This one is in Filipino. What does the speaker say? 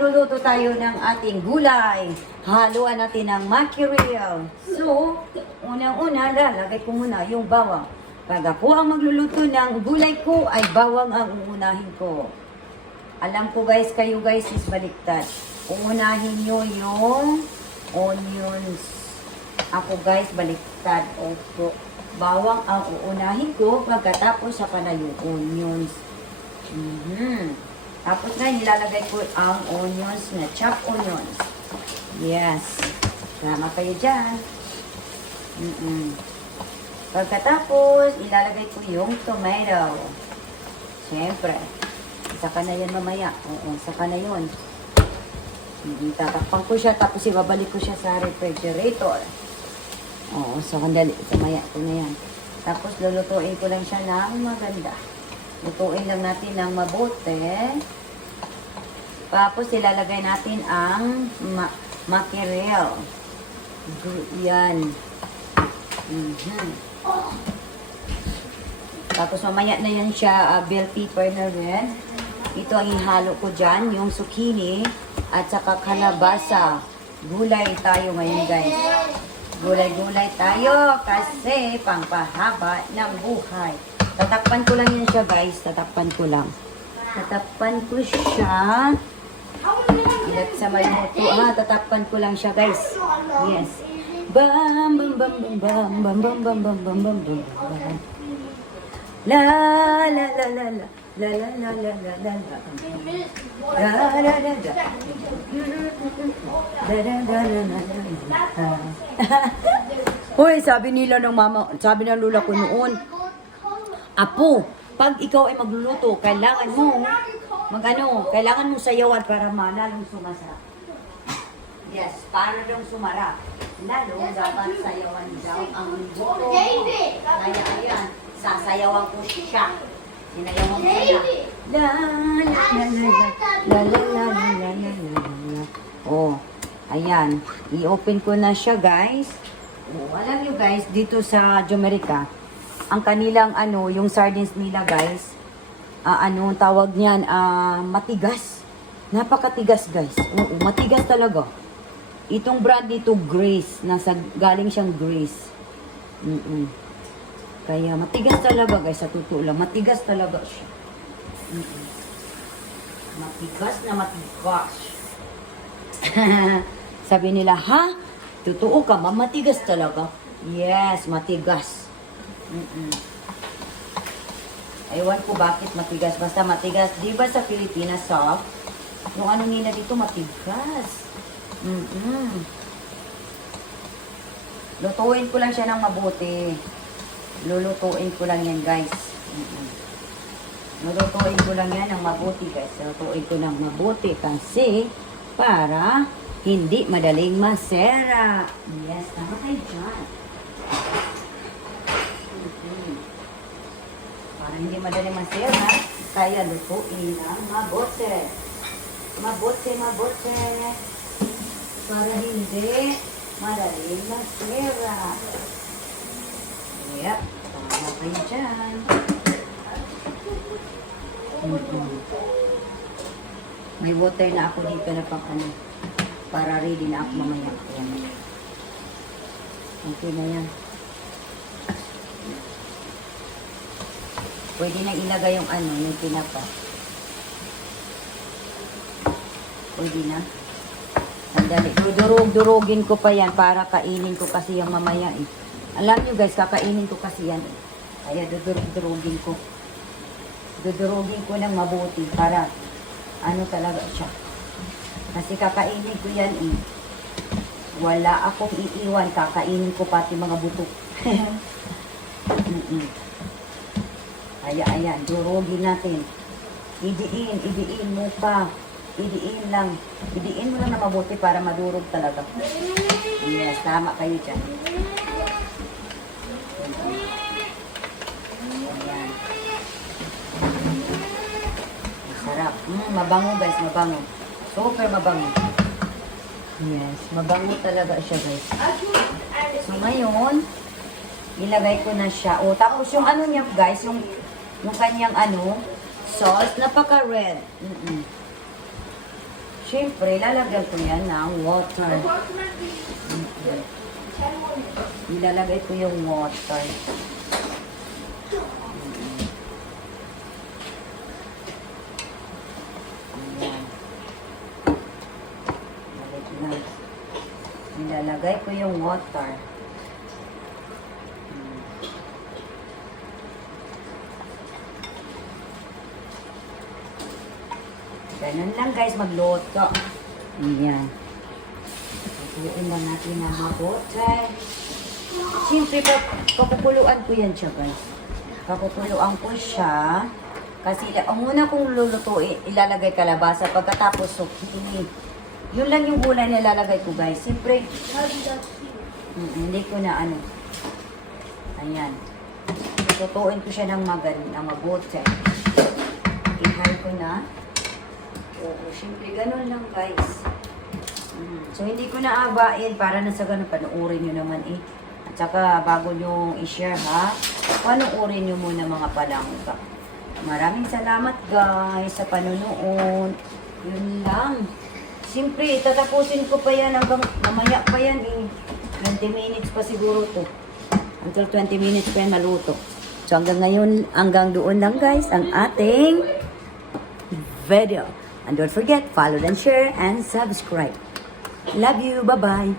magluluto tayo ng ating gulay. Haluan natin ng mackerel. So, unang-una, lalagay ko muna yung bawang. Pag ako ang magluluto ng gulay ko, ay bawang ang uunahin ko. Alam ko guys, kayo guys is baliktad. Uunahin nyo yung onions. Ako guys, baliktad. Opo. Bawang ang uunahin ko, pagkatapos saka na yung onions. Tapos na, nilalagay ko ang onions na chopped onions. Yes. Tama kayo dyan. Pagkatapos, ilalagay ko yung tomato. Siyempre. Saka na yan mamaya. Oo, saka na yun. Tatakpan ko siya, tapos ibabalik ko siya sa refrigerator. Oo, so kandali. Mamaya ko na yan. Tapos lulutuin ko lang siya ng maganda. Lutuin lang natin ng mabuti. Tapos ilalagay natin ang mackerel. Yan. Tapos mamaya na yan siya, bell pepper na rin. Ito ang ihalo ko dyan, yung zucchini at saka kalabasa. Gulay tayo ngayon guys. Gulay-gulay tayo kasi pangpahaba ng buhay. Tatakpan ko lang yan siya guys. Tatakpan ko lang. Tatakpan ko siya. Ilat sa may moto. Tatakpan ko lang siya guys. Yes. Bam bam bam bam bam bam bam bam bam bam bam bam. La la la la la. La la la la la la la. La la la la. La la la la la. Hoy, sabi nila ng mama, sabi ng lula ko noon, Apo, pag ikaw ay magluluto, kailangan mo kailangan mo sayawan para malalong sumasarap. Yes, para daw sumarap. Lalo, dapat sayawan daw ang luto. Kaya ayan, sasayawan ko siya. Sinayawan ko siya. La la la la la la la la la. Oh, ayan. I-open ko na siya, guys. Oh, alam nyo guys, dito sa Jamaica, ang kanilang yung sardines nila guys, tawag niyan, matigas. Napakatigas guys. Oo, matigas talaga. Itong brand dito, Grace, galing siyang Grace. Kaya matigas talaga guys, sa totoo lang. Matigas talaga siya. Matigas na matigas. Sabi nila, ha? Totoo ka ba? Matigas talaga? Yes, matigas. Ewan ko bakit matigas. Basta matigas. Di ba sa Pilipinas soft? Yung nila dito matigas. Lutuin ko lang siya ng mabuti. Lulutuin ko lang yan guys. Lulutuin ko lang yan ng mabuti guys. Lulutuin ko ng mabuti kasi para hindi madaling masera. Yes, tama kayo dyan. Para hindi madaling masera, kaya lutuin ng mabuti. Mabuti. Para hindi madaling masera. Yep, tama kayo dyan. May water na ako dito na pang para ready na ako mamaya. Ayan. Okay na yan. Pwede na ilagay yung yung tinapa. Pwede na. Sandali. Durugin ko pa yan para kainin ko kasi yung mamaya eh. Alam nyo guys, kakainin ko kasi yan eh. Kaya durugin ko. Dudurugin ko ng mabuti para talaga siya. Kasi kakainin ko yan eh. Wala akong iiwan. Kakainin ko pati mga buto. Ayan, durugin natin. Idiin mo pa. Idiin lang. Idiin mo lang na mabuti para madurog talaga. Yes, tama kayo dyan. Ayan. Masarap. Mabango guys, mabango. Super mabango. Yes, mabango talaga siya guys. So ngayon, ilagay ko na siya. O, tapos yung niya guys, yung kanyang sauce, napaka-red. Siyempre, lalagyan ko yan ng water. Ilalagay ko yung water. Ayan. Balik na. Ilalagay ko yung water. Ganun lang guys, magluto. Ayan. Pagluin lang natin ng mabuti. Siyempre, pakukuluan ko yan siya guys. Pakukuluan ko siya. Kasi ang una kong lulutuin, ilalagay kalabasa. Pagkatapos, zucchini. Yun lang yung gulay na ilalagay ko guys. Siyempre, hindi ko na ano. Ayan. Tutuin ko siya ng mabuti. Ihay ko na. Oo, siyempre ganun lang guys. So hindi ko na abain para na sa ganun, panuorin nyo naman eh. At saka bago nyo i-share ha, panuorin nyo muna mga palangga. Maraming salamat guys sa panunood. Yun lang. Siyempre, tatapusin ko pa yan hanggang mamaya pa yan eh. 20 minutes pa siguro to. Until 20 minutes pa yan maluto. So hanggang doon lang guys ang ating video. And don't forget, follow and share and subscribe. Love you. Bye-bye.